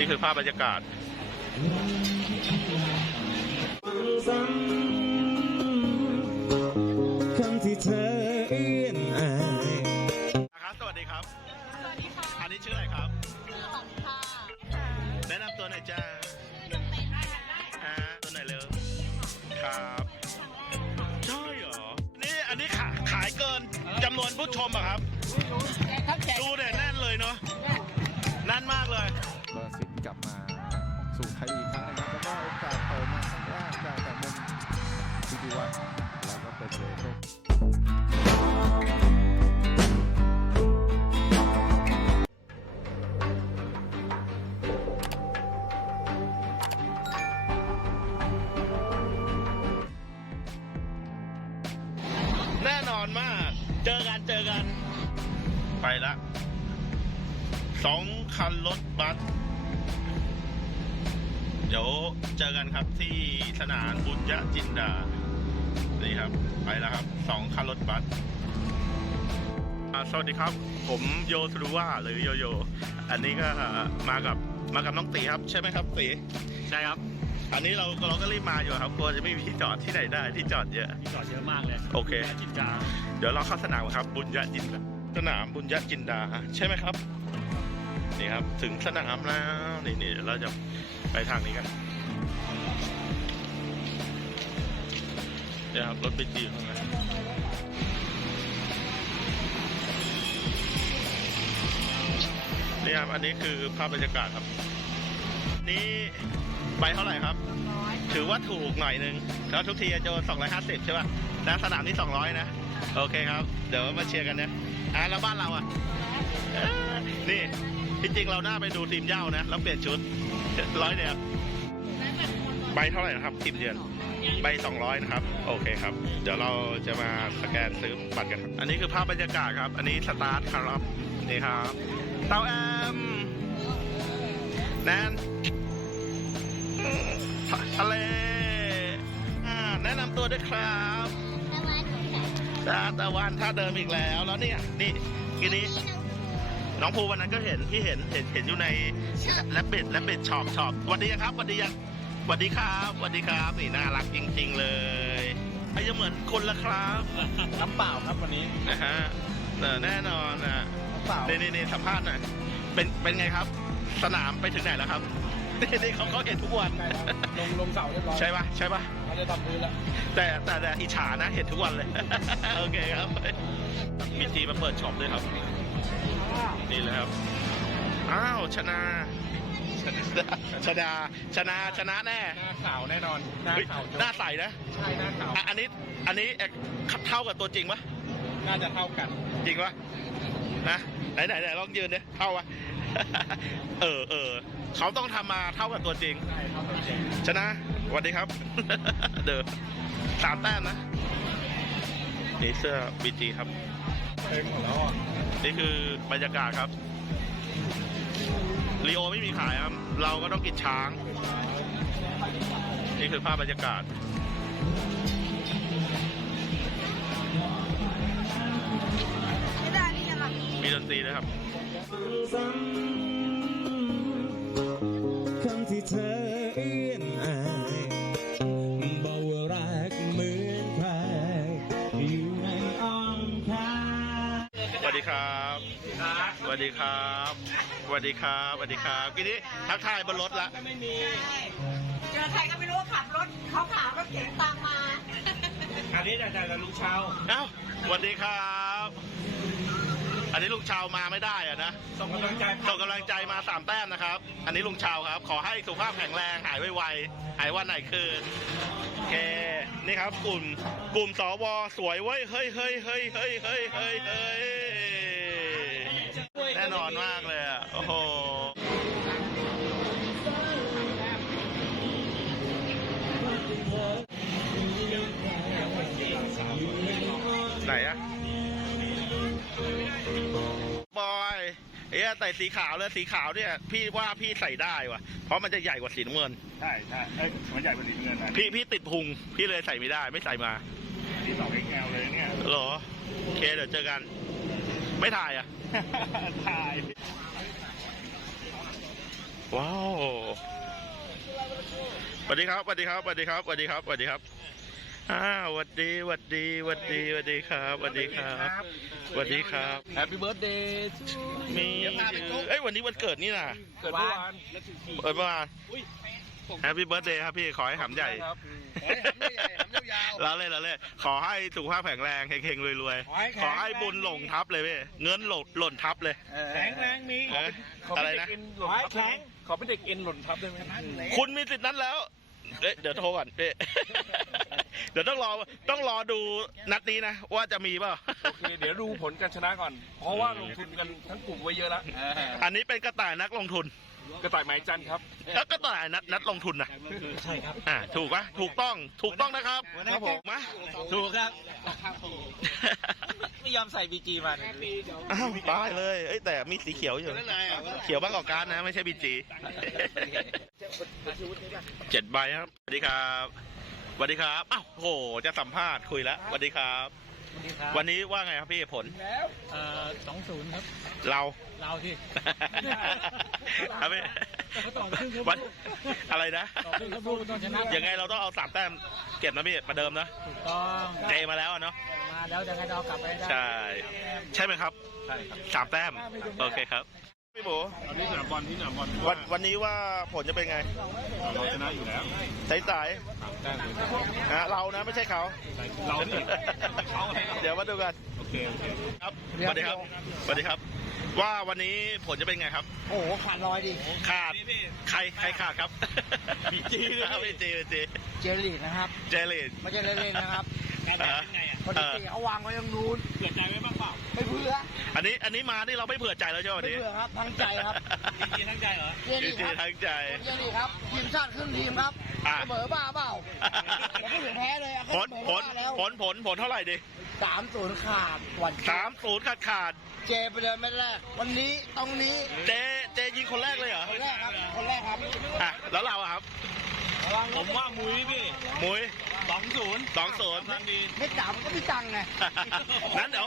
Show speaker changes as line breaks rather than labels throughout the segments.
นี่คือภาพบรรยากาศ
คำที่เธอเอื้อนอาย
ครับสวัสดีครับ
สวัสดีค่ะ
อันนี้ชื่ออะไรครับ
ชื่อของค่ะ
แนะนำตัวหน่อยจ้า
ชื่อน้องเป็นได้ได้
อ่าตัวไหนอยเร็วครับใช่เหรอ นี่อันนี้ขายขายเกินจำนวนผู้ชมอะครับ
เข้าใจ
ดูเนี่ยแน่
สู่ไทยอีกครั้งนะครับแล้วก็โอกาสเปิดมาครั้งแรกจากแต่มุมพิธีวัฒน์แล้วก็เป็นเรโต
แน่นอนมาก เจอกันเจอกัน ไปละสองคันรถบัส เดี๋ยวเจอกันครับที่สนามบุญยจินดา นี่ครับ ไปแล้วครับสองคันรถบัสอ่าสวัสดีครับ ผมโยสรุว่าหรือโยโย อันนี้ก็มากับมากับน้องตีครับ ใช่ไหมครับตีใช่ครับ อันนี้เราเราก็รีบมาอยู่ครับกลัวจะไม่มีที่จอดที่ไหนได้ที่จอดเยอะ
จอดเยอะมากเลย
โอเค
จิตกา
เดี๋ยวเราเข้าสนามกันครับบุญยจินดาสนามบุญยจินดา ใช่ไหมครับ นี่ครับ ถึงสนามแล้ว นี่นี่เดี๋ยวเราจะไปทางนี้กันเนี่ยครับรถไปจีข้างในนี่ครับ อันนี้คือภาพบรรยากาศครับ นี่ใบเท่าไหร่ครับ ถือว่าถูกหน่อยนึงแล้วทุกทีจะโจน250 ใช่ป่ะแล้วสนามนี้ 200 นะ โอเคครับ เดี๋ยวมาเชียร์กันนะอะแล้วบ้านเราอะเอ้อนี่ที่ จริงเราหน้าไปดูทีมเหย้านะ แล้วเปลี่ยนชุด ร้อยเดียวใบเท่าไหร่นะครับทีมเยือนใบ200 นะครับ โอเคครับ เดี๋ยวเราจะมาสแกนซื้อบัตรกันครับ อันนี้คือภาพบรรยากาศครับ อันนี้สตาร์ทครับนี่ครับเต้าแอมแนนทะเลอ่าแนะนำตัวด้วยครับดาตะวันท่าเดิมอีกแล้วแล้วเนี่ย นี่กีนี้น้ องภูวันนั้นก็เห็นพี่เห็นเห็นเห็นอยู่ในแลบเบ็ดแลบเบ็ดช็อปช็อปสวัสดีครับสวัสดียังสวัสดีครับสวัสดีครับนี่น่ารักจริง ๆ เลยไอ้จะเหมือนคนละครับ
น้ำเปล่าครับวันนี้
นะฮะเออแน่นอนนะ
น้ำเปล่า
นี่นี่นี่สัมภาษณ์หน่อยเป็นเป็นไงครับ สนามไปถึงไหนแล้วครับนี่นี่เขาเขาเห็นทุกวัน
ใช่ครับลงลงเสาเรียบร้อย
ใช่ปะใช่ปะ
เขาจะทำพื้นแล้ว
แต่แต่แต่อิจฉานะเห็นทุกวันเลย โอเคครับ มีทีมาเปิดช็อปด้วยครับ นี่เลยครับ อ้าวชนะชนะชนะชนะชนะแน่
หน้าขาวแน่นอน หน้า
เฮ้ย
ขาว
หน้าใสนะ
ใช่หน้าขาว
อะอันนี้อันนี้เอ่อเท่ากับตัวจริงปะ
น่าจะเท่ากัน
จริงปะนะไหนไหนไหนลองยืนเนี่ยเท่าปะเออเออเขาต้องทำมาเท่ากับตัวจริง
ใช่เท่ากันจริง
ชนะสวัสดีครับ เดอสามแต้มนะนี่เสื้อบีจีครับ
เต็มหมดแล้วอะ
นี่คือบรรยากาศครับลีโอไม่มีขายครับ เราก็ต้องกินช้าง นี่คือภาพบรรยากาศ
ไม่ได้นี่ยังไง
มีดนตรีด้วยครับ
คำที่เธอเอื้อน วั
สดีครับสวัสดีครับกินนี้ทักทายบนรถละ
ไม่มี
เจอใครก็ไม่รู้ว่าขับรถเขาขาวรถเก๋งตามมา
อันนี้แต่แต่ลุงเช้า
เอ้าสวัสดีครับ อันนี้ลุงชาวมาไม่ได้อะนะ
ส่งกำลังใจ
ส่งกำลังใจมาสามแต้มนะครับ อันนี้ลุงชาวครับ ขอให้สุขภาพแข็งแรงหายไวๆหายวันไหนคืนโอเคนี่ครับกลุ่มกลุ่มสวสวยเว้ยเฮ้ยเฮ้ยเฮ้ยเฮ้ยเฮ้ยเฮ้ยเฮ้ย แน่นอนมากเลยอะ โอ้โหไหนอะบอยเอ้ยใส่สีขาวเลยสีขาวเนี่ย พี่ว่าพี่ใส่ได้ว่ะ เพราะมันจะใหญ่กว่าสีน้ำเงิน
ใช่ใช่เอ้ยมันใหญ่กว่าสีเงินนะ
พี่พี่ติดพุง พี่เลยใส่ไม่ได้ไม่ใส่มา
ที่สองเอ็กแอลเลยเนี่ย
เหรอ โอเคเดี๋ยวเจอกัน ไม่ถ่ายอะ
ถ่าย
ว้าว สวัสดีครับ สวัสดีครับ สวัสดีครับ สวัสดีครับ สวัสดีครับ อ้าวสวัสดีสวัสดีสวัสดีสวัสดีครับสวัสดีครับสวัสดีครับ
แฮปปี้เบิร์ดเดย์
มีเอ้ยวันนี้วันเกิดนี่นะ
เกิดเมื่อวาน
เปิดมา แฮปปี้เบิร์ดเดย์ครับพี่ ขอให้หำใหญ่
ครับ
แล้วเลยแล้วเลยขอให้สุขภาพแข็งแรงเฮงๆรวยๆขอให้บุญหล่งทับเลยพี่ เงินหล่นหล่นทับเลย
แข็งแรงมี
เอ๊ะ
ขอ
อะไร
เป็นเด็
นะ
กเอ็นหล่นทับได้ไหมขอเป็นเด็กเอ็นหล่นทับได้ไหม
คุณมีสิทธิ์นั้นแล้ว เอ๊ะเดี๋ยวโทรก่อนพี่เดี๋ยวต้องรอต้องรอดูนัดนี้นะ ว่าจะมีเปล่า
โอเคเดี๋ยวดูผลการชนะก่อน เพราะว่าลงทุนกันทั้งกลุ่มไว้เยอะแล้ว
อันนี้เป็นกระต่ายนักลงทุน
กระต่ายไม้จันทร์ครับ
แล้วกระต่ายนัดนัดลงทุนนะใช่ครับ อ่าถูกปะถูกต้องถูกต้องนะครับครับผมมา
ถูกครับ ไม่ยอมใส่บีจีมา
อ้าวตายเลยเอ้ยแต่มีสีเขียวอยู่ เขียวบ้างกอกการนะ ไม่ใช่บีจีเจ็ดใบครับสวัสดีครับสวัสดีครับอ้าวโห จะสัมภาษณ์คุยแล้วสวัสดีครับ วันนี้ว่าไงครับพี่ผล
เอ่อสองศูนย์ครับ
เรา
เราที่
ครับพี่
แต่เขาต่อครึ่งครับ
วันอะไรนะ
ต่อครึ่งครับลูกต้องชนะ
ยังไงเราต้องเอาสามแต้มเก็บนะพี่มาเดิมนะ
ถูกต้อง
เจมาแล้วอะเนาะ
มาแล้วยังไงเรากลับไปได้
ใช่ ใช่ไหมครับ
ใช่ครับ
สามแต้มโอเคครับ พี่หมู
อันนี้สนามบอลที่สนามบอล
วันวันนี้ว่าผลจะเป็นไง
เราชนะอยู่แล้ว
ใสาย
ได้เลย
ๆนะเรานะไม่ใช่เขา
เราเนี่ยเขาให้เรา
เดี๋ยวมาดูกัน
โอเคโอเค
ครับสวัสดีครับสวัสดีครับ ว่าวันนี้ผลจะเป็นไงครับ
โอ้โหขาดลอยดิ
ขาดใครใครขาดครับบีจีบีจีบีจี
เจลีดนะครับ
เจลิน
ไม่ใช่เล่นๆนะครับ
อ่า
พอดีเขาวางไว้ตรงนู้น
เกิดใจไว้บ้างเปล่า
ไม่เผื่อ
อันนี้อันนี้มานี่เราไม่เผื่อใจแล้วใช่ไหมวัน
ไม่
นี้
เผื่อครับทั้งใจครับ
จริงๆทั้งใจเหรอ
เจ
บี
ลีด
จี
ครับ
ทั้งใจ
เจลีดครับทีมชาติขึ้นทีมครับ
อะ
เสมอบ้าเปล่าเราไม่ถึงแพ้เลยอะ
ผล
เสมอ
ผล
บ้าแล้ว
ผลผลผลเท่าไหร่ดิ
สามศูนย์ขาดวัน
สามศูนย์ขาดขาด
เจไปเลยไม่แรก วันนี้ตรงนี้
เจเจยิงคนแรกเลยเหรอ
คนแรกครับคนแรกครับ
อะแล้วเราอะครับ
ผมว่ามุ้ยพี่
มุ้ย
สองศูนย์
สองศูนย์
ทางดี
ไม่จ่ายมันก็ไม่จังไง
นั้นเดี๋ยว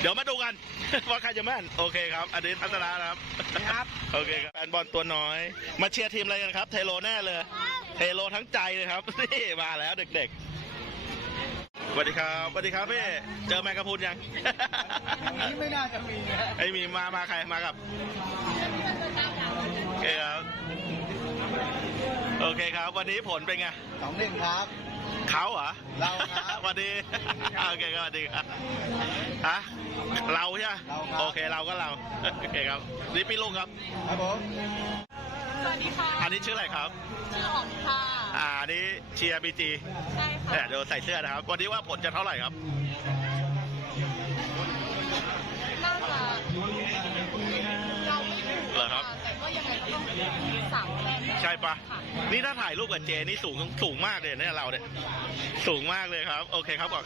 เดี๋ยวมาดูกัน ว่าใครจะแม่นโอเคครับอันนี้ทัศนานะครับ
นะครับ
โอเคครับแฟนบอลตัวน้อย มาเชียร์ทีมอะไรกันครับ เทโลแน่เลย เทโลทั้งใจเลยครับ นี่มาแล้วเด็กๆสวัสดีครับสวัสดีครับพี่ เจอแมงกะพรุนยัง
นี้ไม่น่าจะมีนะ
ไอ้มีมามาใครมากับโอเคครับ โอเคครับ วันนี้ผลเป็นไง
สองหนึ่งครับ
เขาเหรอ
เราครับ
สวัสดีโอเคครับสวัสดีครับฮะเราใช่ไหม
เราครับ
โอเคเราก็เราโอเคครับนี่พี่ลุงครับ
ครับผม
สวัสดีค่ะ
อันนี้ชื่ออะไรครับ
ชื่อหอมค่ะ
อ่าอันนี้เชียร์บีจี
ใช่ค่ะ
แต่เดี๋ยวใส่เสื้อนะครับ วันนี้ว่าผลจะเท่าไหร่ครับ ช่ปะ
ค่ะ
นี่ถ้าถ่ายรูปกับเจนี่สูงสูงมากเลยเนี่ยเราเนี่ยสูงมากเลยครับ โอเคครับบอก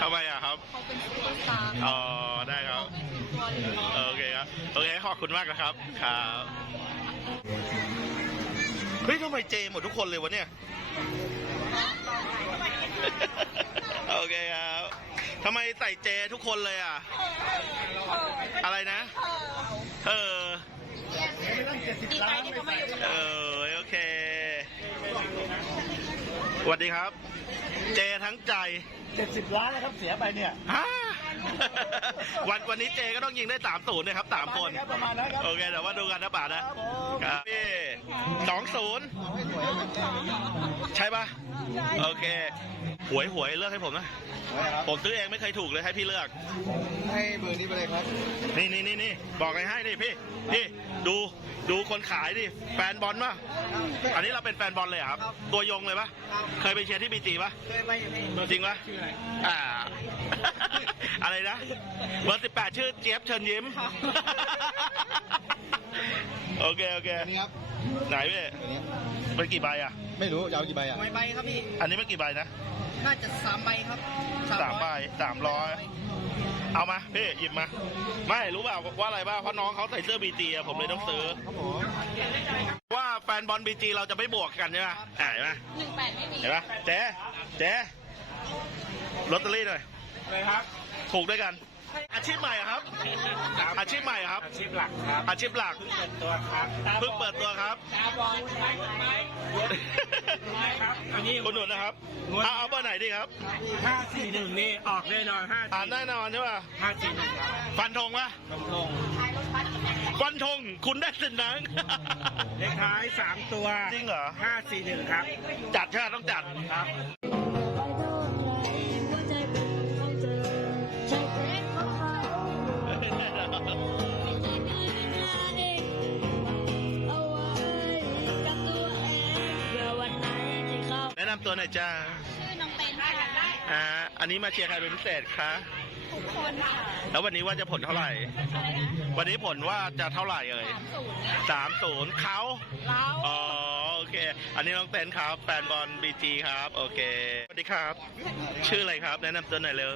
ทำไมอะครับ
เขาเป็นซุปเปอร์สตาร์
อ๋อได้ครับ
ตัวเลย
โอเคครับโอเคขอบคุณมากนะครับครับเฮ้ยทำไมเจหมดทุกคนเลยวะเนี่ยโอเคครับทำไมใส่เจทุกคนเลยอะ อะไรนะเออ
ดีใจที่เขามาอยู่กับ
เอ
เรา
อโอเคสวัสดีครับ เจทั้งใจ
เจ็ดสิบล้านนะครับเสียไปเนี่ย
ฮ่า วันวันนี้เจก็ต้องยิงได้สามศูนย์นะครับสามคน
ประมาณนั้นครับ
โอเคเดี๋ยวมาดูกันนะป่านะครับพี่สองศูนย์ใช่ปะโอเค หวยหวยเลือกให้ผมนะ ผมซื้อเองไม่เคยถูกเลยให้พี่เลือก
ให้เบอร์นี้ไปเลยครับ
นี่นี่นี่นี่บอกให้ให้นี่พี่ นี่ดูดูคนขายดิแฟนบอลป่ะ อันนี้เราเป็นแฟนบอลเลยเหรอครับ ตัวยงเลยปะเคยไปเชียร์ที่บีจีปะ
เคยไปอยู่นี่
จริงปะอ่าอะไรนะเบอร์สิบแปดชื่อเจี๊ยบเชิญยิ้ม โอเค โอเค
นี่ครับ
ไหนพี่เป็นกี่ใบอะ
ไม่รู้จะเอากี่ใบอะไม่ใบครับพี่
อันนี้เป็นกี่ใบนะ
น่าจะสามใบครับ
สามใบสามร้อย เอามาพี่หยิบมา ไม่รู้เปล่าว่าอะไรบ้างเพราะน้องเขาใส่เสื้อบีจีอะผมเลยต้องซื้อ
ครับผม
ว่าแฟนบอลบีจีเราจะไม่บวกกันใช่ไหมอ่าเห็นไหม
หนึ่งแปดไม่มี
เห็นไหมเจ๊เจ๊ลอตเตอรี่หน่อย
เลยครับ
ถูกด้วยกัน อาชีพใหม่เหรอครับ อาชีพใหม่เหรอครับ
อาชีพหลักครับ
อาชีพหลัก
ตัวครับ
เพิ่งเปิดตัวครับ
ครับ อันนี้
คุณหนุนนะครับเอาเอาเบอร์ไหนดีครับ
ห้าสี่หนึ่งนี่ออกแน่นอนห้า
อ่านแน่นอนใช่ป่ะ
ห้าสี่หนึ่งครับ
ฟันธงปะ
ตรงตรง
ฟันธงคุณได้สินนัง
เลขท้ายสามตัว
จริงเหรอ
ห้าสี่หนึ่งครับ
จัดใช่ไหมต้องจัด
ครับำ
ตัวหน่อยจ้า
ชื่อน้องเป็นค่ะ
อ่า อันนี้มาเชียร์ใครเป็นพิเศษคะ
ทุกคนค่ะ
แล้ววันนี้ว่าจะผลเท่าไหร่
อะไรนะ
วันนี้ผลว่าจะเท่าไหร่เอ่ย
สามศูนย์
สามศูนย์เขา
เรา
อ๋อโอเค อันนี้น้องเต้นครับ แฟนบอลบีจีครับ โอเค สวัสดีครับ ชื่ออะไรครับ แนะนำตัวหน่อยเร็ว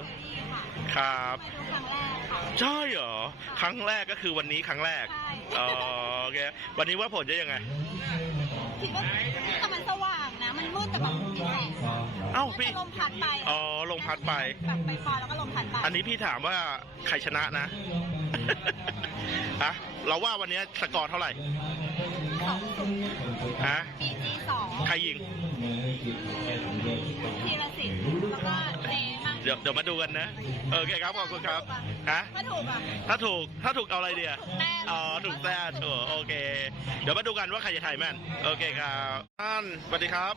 ครับ
ครั้งแรกค่ะ
ใช่เหรอ ครั้งแรกก็คือวันนี้ครั้งแรก
ใช่
อ๋อโอเค วันนี้ว่าผลจะยังไง
คิดว่าแต่มัน
เอ้าพี่
ลมพัดไป
อ๋อลงพัดไป
แบบไปคอแล้วก็ลมพัดไป
อันนี้พี่ถามว่าใครชนะนะฮะเราว่าวันนี้สกอร์เท่าไหร่
สองศูนย์
ฮะ
บีจีสอง
ใครยิง
ทีละสิบแล้วก็ เจมั่ง
เดี๋ยวเดี๋ยวมาดูกันนะ โอเคครับขอบคุณครับฮะ
ถ้าถูกอะ
ถ้าถูกถ้าถูกเอาอะไรเดีย
แต้ม
อ๋อถูกแต้มถูกโอเค เดี๋ยวมาดูกันว่าใครจะถ่ายแม่นโอเคครับท่านสวัสดีครับ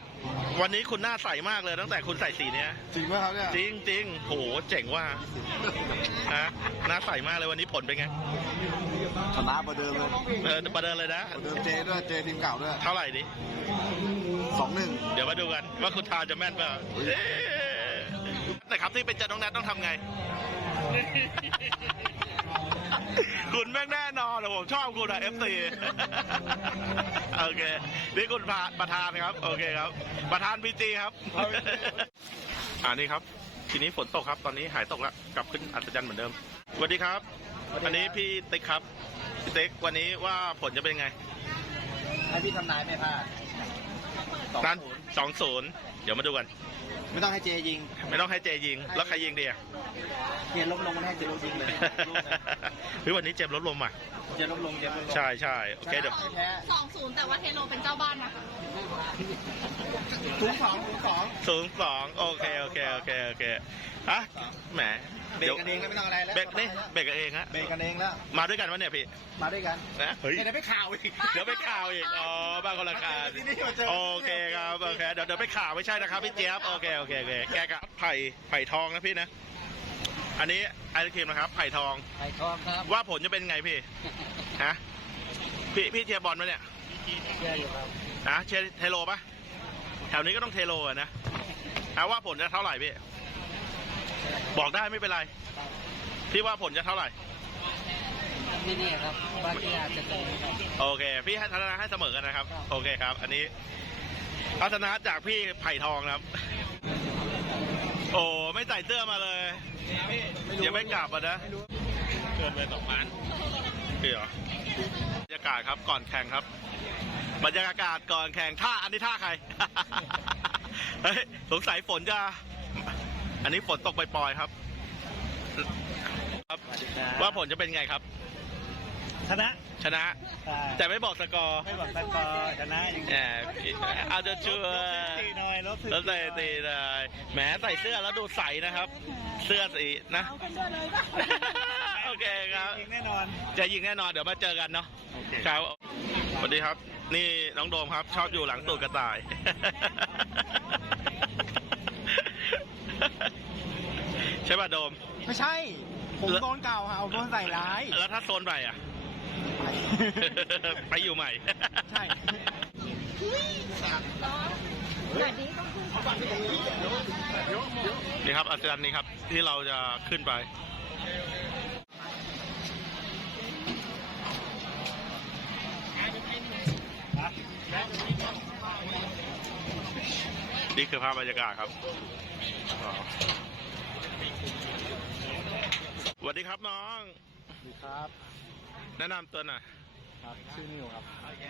วันนี้คุณหน้าใสมากเลยตั้งแต่คุณใส่สีเนี้ย
จริงไหมครับเนี่ย
จริงจริงโหเจ๋งว่าฮะหน้าใสมากเลยวันนี้ผลเป็นไง
ชนะประเดิมเลย
เออประเดินเลยนะ
ประเดิมเจด้วยเจทีมเก่าด้วย
เท่าไหร่ดิ
สองหนึ่ง
เดี๋ยวมาดูกันว่าคุณทาจะแม่นเปล่าเอ๊ะ นะครับที่เป็นเจาน้องแนทต้องทำไง คุณแม่งแน่นอนเลยผมชอบคุณอะเอฟซีโอเค นี่คุณประประธานครับ โอเคครับ ประธานบีจีครับ อ่านี่ครับ ทีนี้ฝนตกครับ ตอนนี้หายตกแล้ว กลับขึ้นอัศจรรย์เหมือนเดิมสวัสดีครับ อันนี้พี่ติ๊กครับ พี่ติ๊กวันนี้ว่าผลจะเป็นไง
ให้พี่ทำนายไม่พลาดสอง
นั้น
ศูนย์
สองศูนย์เดี๋ยวมาดูกัน
ไม่ต้องให้เจยิง
ไม่ต้องให้เจยิง แล้วใครยิงดีอะ
เจล้มลงมันให้เจล้มยิงเลยลูกนะ
เฮ้ยวันนี้เจ็บลดลมอะ
เจล้มลงเจล้มลง
ใช่ใช่โอเคเดี๋ยว
ไม่แพ้
สองศูนย์แต่ว่าเทโลเป็นเจ้าบ้านนะคะ
ถุงสองถุงสอง
ศูนย์สองโอเคโอเคโอเคโอเคอะแหม
เบรกกันเองก็ไม่ต้องอะไรแล้ว
เบรกนี่เบรกกันเองฮะ
เบรกกันเองแล้ว
มาด้วยกันวะเนี่ยพี่
มาด้วยกัน
นะเฮ้ย
เดี๋ยวไปข่าวอีก
เดี๋ยวไปข่าวอีกอ๋อบ้านคนละคาร
ที่นี่มาเจอ
โอเคครับโอเคเดี๋ยวเดี๋ยวไปข่าวไม่ใช่นะครับพี่เจี๊ยบโอเคโอเคโอเคแกกับไผ่ไผ่ทองนะพี่นะ อันนี้ไอศครีมนะครับไผ่ทอง
ไอ้ทองครับ
ว่าผลจะเป็นไงพี่ ฮะ พี่พี่เชียร์บอลไหมเนี่ย
เชื่ออยู่ครับ
นะเชียร์เทโลปะแถวนี้ก็ต้องเทโลอะนะเอาว่าผลจะเท่าไหร่พี่ บอกได้ไม่เป็นไร พี่ว่าผลจะเท่าไหร่
ที่นี่ครับบ้านที่อาจจะเจอครับ
โอเค พี่ให้ทัศนะให้เสมอกันนะครับ โอเคครับ อันนี้ทัศนะจากพี่ไผ่ทองนะครับ โอ้ไม่ใส่เสื้อมาเลยเดี๋ ยวไม่กลับอะนะเกินไปสองพันพี่เหรอบรรยากาศครับก่อนแข่งครับ บรรยากาศก่อนแข่งท่าอันนี้ท่าใครเฮ้ยสงสัยฝนจะ อันนี้ฝนตกปล่อยๆครับ ครับ ว่าผลจะเป็นไงครับ
ชนะ
ชนะแต่ไม่บอกสกอร์
ไม่บอกตะกอชนะอย่าง
แหมเอาจะชัวร์
ตีหน่อยลบ
แล้วใส่ตีเลยแหมใส่เสื้อแล้วดูใสนะครับ เสื้อสีนะ
เอากันด้วยเลยก็
โอเคครับ
แน่นอน
จะยิงแน่นอนเดี๋ยวมาเจอกันเนาะครับสวัสดีครับ นี่น้องโดมครับ ชอบอยู่หลังตูดกระต่าย ใช่ป่ะโดม
ไม่ใช่ ผมโดนเก่าค่ะเอาโดนใส่ร้าย
แล้วถ้าโซนไปอะ ไปอยู่ใหม่
ใช่
นี่ครับอาจารย์นี่ครับ ที่เราจะขึ้นไป นี่คือภาพบรรยากาศครับอ๋อสวัสดีครับน้อง
สวัสดีครับ
แนะนำตัวหน่อย
ครับชื่อนิวครับ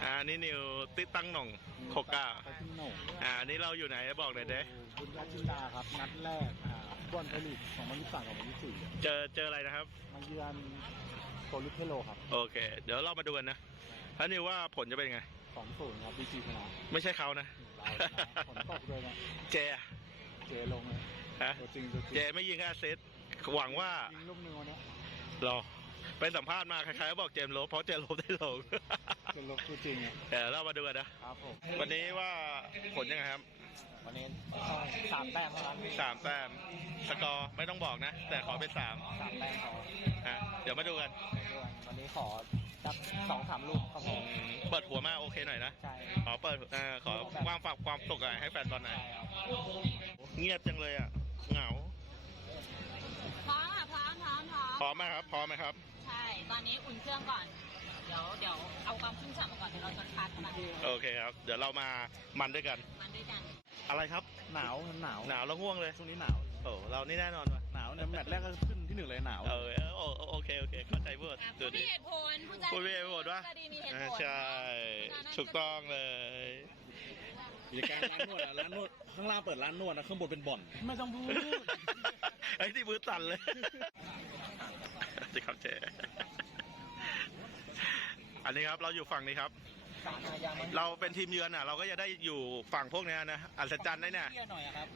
อ่านี่นิวติดตั้งหน่งโคก้า
ไปที่โหน่ง
อ่านี่เราอยู่ไหนบอกหน่อยเด้
บุญญาจินดาครับนัดแรกอ่า
บอลไทยลีก2023กับ2024
เจอเจออะไรนะครับ
มาเยือนโปลิสเทโลครับ
โอเค เดี๋ยวเรามาดูกันนะแล้วนิวว่าผลจะเป็นไง
2-0ครับบีจีชนะ
ไม่ใช่เขานะ
เราชนะฝนตกด้วยนะ
เจอะ
เจลงเลย
ฮะ
ตัวจริงตัวจริง
เจไม่ยิงแค่แอสซิสต์หวังว่า
ยิงลูกหนึงวันเนี้ย
รอ ไปสัมภาษณ์มาใครๆก็บอกเจมส์โลบเพราะเจมส์โลบได้ลง
เป็นลูกตัวจริงอะ
เดี๋ยวเรามาดูกันนะ
ครับผม
วันนี้ว่าผลยังไงครับ
วันนี้สามแต้มเท่านั้น
สามแต้มสกอร์ไม่ต้องบอกนะ แต่ขอเป็นสาม
สามแต้มพอ
ฮะเดี๋ยวมาดูกัน
วันนี้ขอสักสองสามลูกก็พอ
เปิดหัวมาโอเคหน่อยนะ
ใช่
ขอเปิดเอ่อขอความฝากความสุขอะให้แฟนบอลหน่อย
ใช่ครับ
เงียบจังเลยอะ เหงา
พร้อมอะพร้อมพร้อมพร้อม
พร้อมไหมครับ พร้อมไหมครับ
ใช่ ตอนนี้อุ่นเครื่องก่อน เดี๋ยวเดี๋ยวเอาความชุ่มฉ่ำมาก่อนเดี๋ยวเราจะคัดมา
โอเคครับ เดี๋ยวเรามามันด้วยกัน
มันด้วยกัน
อะไรครับ
หนาวหนาว
หนาวแล้วง่วงเลย
ช่วงนี้หนาว
โอ้เรานี่แน่นอนว่ะ
หนาวเนี่ยแมตช์แรกก็ขึ้นที่หนึ่งเลยหนาว
เออเออโอโอเคโอเคเข้าใจพูด
อะ
ดู
ผู้
ดิ
มีเหตุผลผู้ใจ
พูดไม่ได้พูดว่า
ผู้ใจดีมีเหตุ
อ่า
ผล
ใช่ถูกต้องเลย
กิจการร้านนวดอะร้านนวดข้างล่างเปิดร้านนวดนะข้างบนเป็นบ่อน ไม่ต้องพูด
ไอ้ที่มือสั่นเลย จะครับเจอันนี้ครับเราอยู่ฝั่งนี้ครับ
สามยามัน
เราเป็นทีมเยือนอะ เราก็จะได้อยู่ฝั่งพวกเนี้ยนะอัศจรรย์ได้เนี่ย
เที่ยหน่อยอะครับ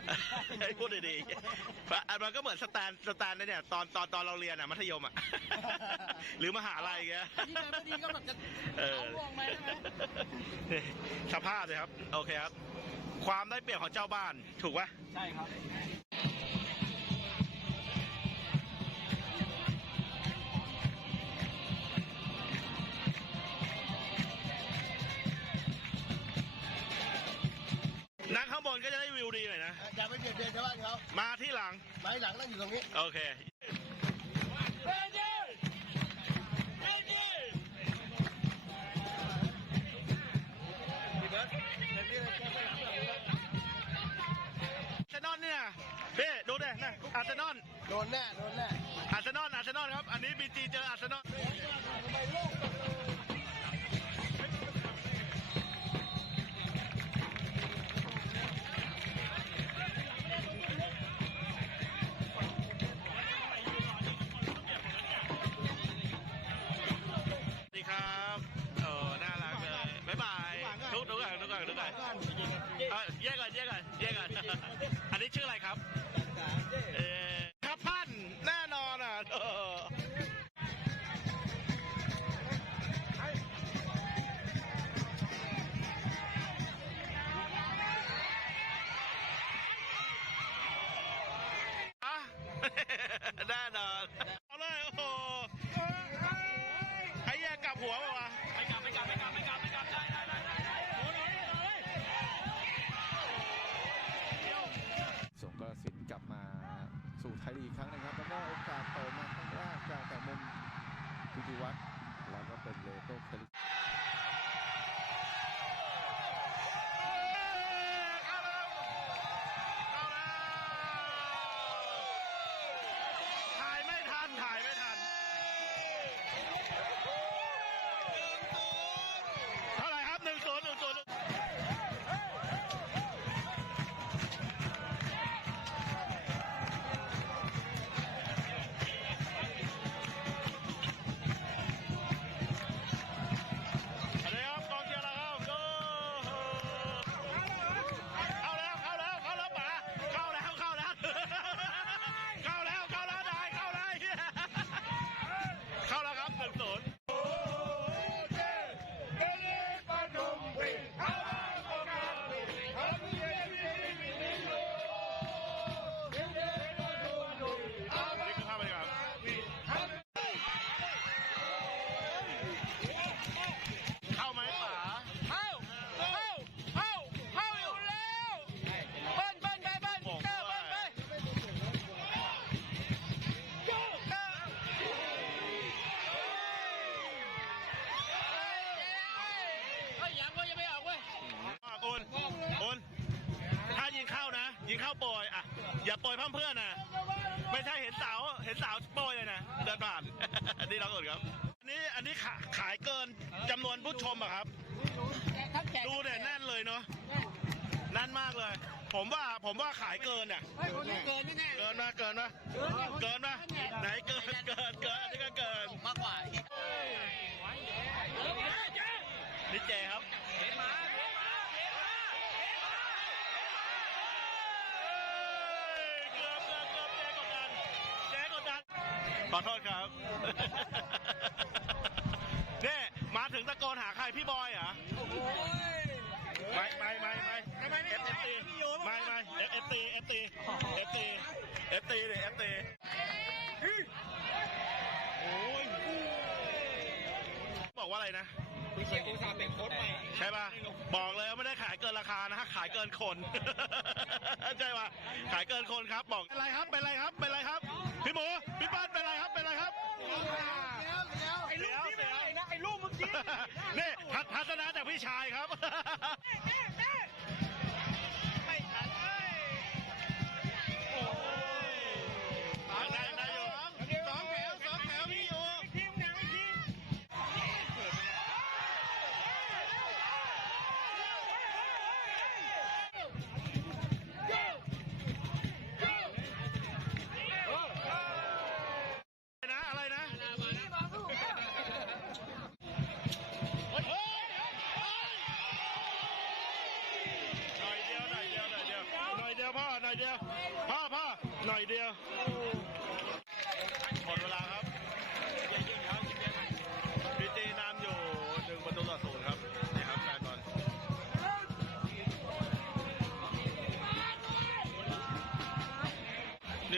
ให้พูดดีๆอันมันก็เหมือนสแตนสแตนได้เนี่ยตอนตอนตอนเราเรียนอะมัธยมอะหรือมหาลัยอย่างเงี้ย
ดีไหมไม่ดีก็แบบจะ
เออ
เอาลงไหมใช่ไหม
สภาพเลยครับ โอเคครับ ความได้เปรียบของเจ้าบ้านถูกปะ
ใช่ครับา
งบนก็จะได้วิวดีหน่อยนะ
อย่าไปเบียดเบียนชาวบ้านเขา
มาที่หลัง
ไม้หลังนั่งอยู่ตรงนี้
โอเค อาร์เซนอลเนี่ยพี่ดูเด้นะอาร์เซนอล
โดนแน่ โดนแน่
อาร์เซนอล อาร์เซนอลครับ อันนี้บีจีเจออาร์เซนอล สู่ไท
ยลีกอีกครั้งหนะครับ แล้วก็โอกาสเปิดมาครั้งแรกจากแต่มุมพิธีวัฒน์แล้วก็เป็นเลโต้เคลิ
เข้านะยิงเข้าโปรยอะ อย่าโปรยพร่ำเพื่อนนะ ไม่ใช่เห็นสาว เห็นสาวโปรยเลยนะ เดินผ่านอันนี้เรากดครับ อันนี้อันนี้ขาขายเกินจำนวนผู้ชมอะครับ ดูเด่นแน่นเลยเนาะ แน่นมากเลย ผมว่าผมว่าขายเกินอะ
เฮ้ยคนนี้เกินแน่
เกินมาเกินมาเกินมาไหนเกินเกินเกินนี่ก็เกิน
มากกว่าอีก
นี่เจครับเกือบเกือบเกือบเจกดดันเจกดดัน ขอโทษครับ เนี่ยมาถึงตะโกนหาใครพี่บอยเหรอไม่ไม่ไม่ไม่เอฟเอฟตีไม่ไม่เอฟเอฟตีเอฟตีเอฟตีเอฟตีเลยเอฟตีโอ้ยบอกว่าอะไรนะ
พี่เชียร์กูสาเป็นโค้ชใหม่
ใช่ป่ะบอกเลยว่าไม่ได้ขายเกินราคานะฮะขายเกินคนใช่ป่ะขายเกินคนครับบอกเป็นไรครับเป็นไรครับเป็นไรครับ พี่หมูพี่ป้านเป็นไรครับเป็นไรครับ
ไอ้ลูกนี่ไม่ไรนะไอ้ลูกเมื่อกี้
นี่ทัศทัศนะจากพี่ชายครับ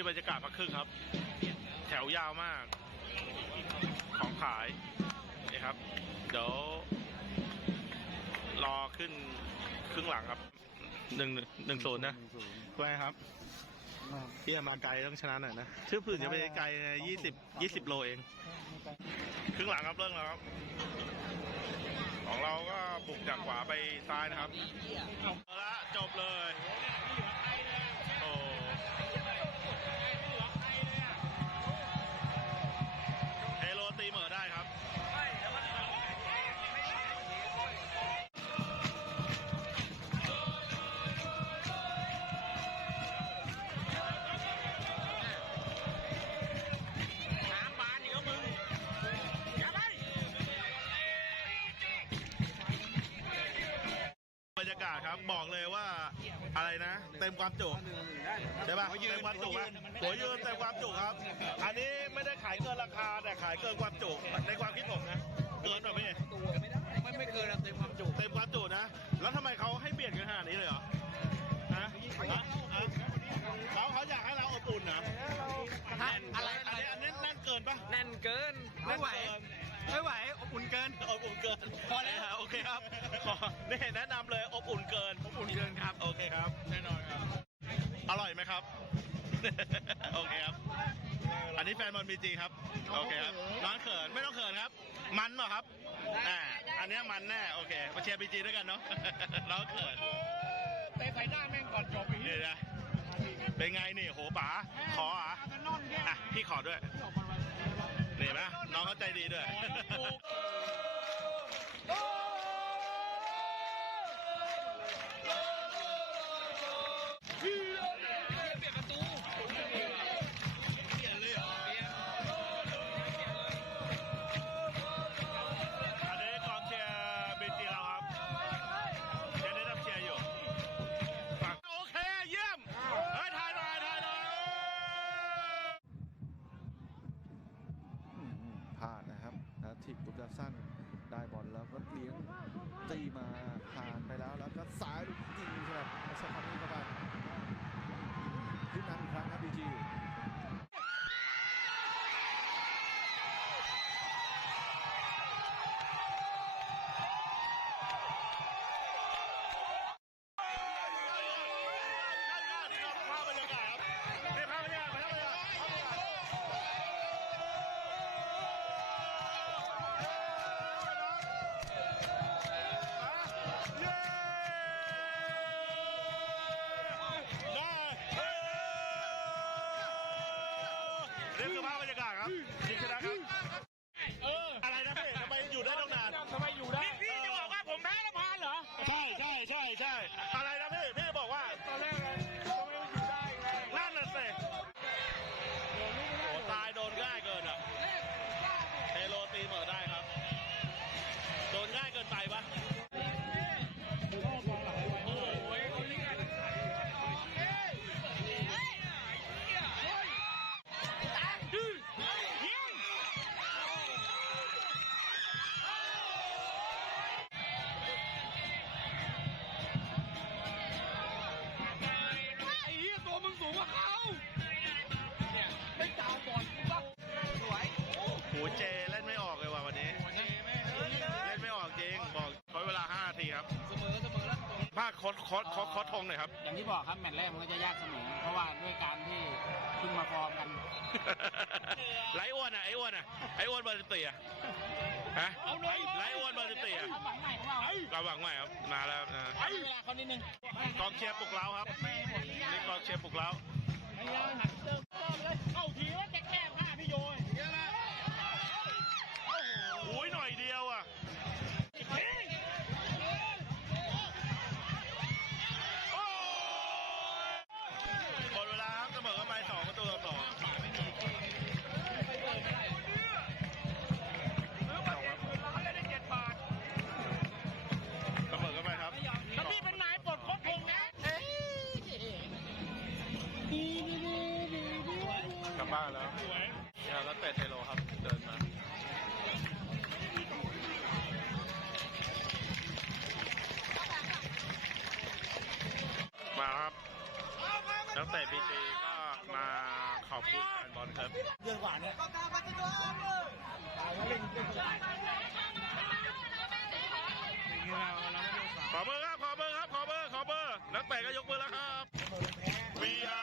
บรรยากาศพักครึ่งครับ แถวยาวมาก ของขายนี่ครับ เดี๋ยว รอขึ้นครึ่งหลังครับหนึ่งหนึ่งศูนย์นะ
หนึ่งศูนย์
ไว้ครับพี่มาไกลต้องชนะหน่อยนะ ชื่อผื่นจะไปไกลยี่สิบยี่สิบโลเอง ครึ่งหลังครับเรื่องแล้วครับ ของเราก็บุกจากขวาไปซ้ายนะครับเอาละจบเลยากาศครับบอกเลยว่าอะไรนะ เต็มความจุใช่ป่ะเต็มความจุไหมหัวยืนเต็มความจุครับ อันนี้ไม่ได้ขายเกินราคาแต่ขายเกินความจุในความคิดผมนะเกินแบบพี่
ไม่ไม่เกินเต็มความจุ
เต็มความจุนะ แล้วทำไมเขาให้เปลี่ยนกันขนาดนี้เลยเหรอฮะฮะฮะเขาเขาอยากให้เราอบอุ่นนะ
อะไร
อันนี้อันนี้แน่นเกินปะ
แน่นเกินไม่ไหว ไม่ไหว อบอุ่นเกิน
อบอุ่นเกิน
พอแล้ว
โอเคครับขอนี่แนะนำเลยอบอุ่นเกิน
อบอุ่นเกินครับ
โอเคครับ
แน่นอนครับ
อร่อยไหมครับ โอเคครับ อันนี้แฟนบอลบีจีครับ โอเคครับ น้องเขินไม่ต้องเขินครับ มันเปล่าครับ อ่า อันเนี้ยมันแน่ โอเค มาเชียร์บีจีด้วยกันเนาะ น้องเขิน
เตะใส่หน้าแม่งก่อนจบอีก
นี่นะเป็นไงนี่โหป๋าขออะอะ พี่ขอด้วย นี่ไหมน้องเขาใจดีด้วย คโค
ด
โคดโคดโคดทงหน่อยครับ
อย่างที่บอกครับแมตช์แรกมันก็จะยากเสมอเพราะว่าด้วยการที่เพิ่งมาฟอร์มกัน
ไรอ้วนอะไอ้อ้วนอะไอ้อ้วนเบอร์สิบสี่อะฮะไรอ้วนเบอร์สิบสี่อะ
ความหวังใหม่ของเรา
เราหวังใหม่ครับมาแล้วนะ
ให้เวลาเขานิดนึง
กองเชียร์ปลุกเร้าครับนี่กองเชียร์ปลุกเร้า
เข้าทีว่า
อบคุณแฟนบอลครับเดือนกว่าเนี่ยขอเบอร์ครับ
ขอเบอร์ครั
บ ขอเบอร์ ขอเบอร์ นักเตะก็ยกเบอร์
แล้ว
ครับ VR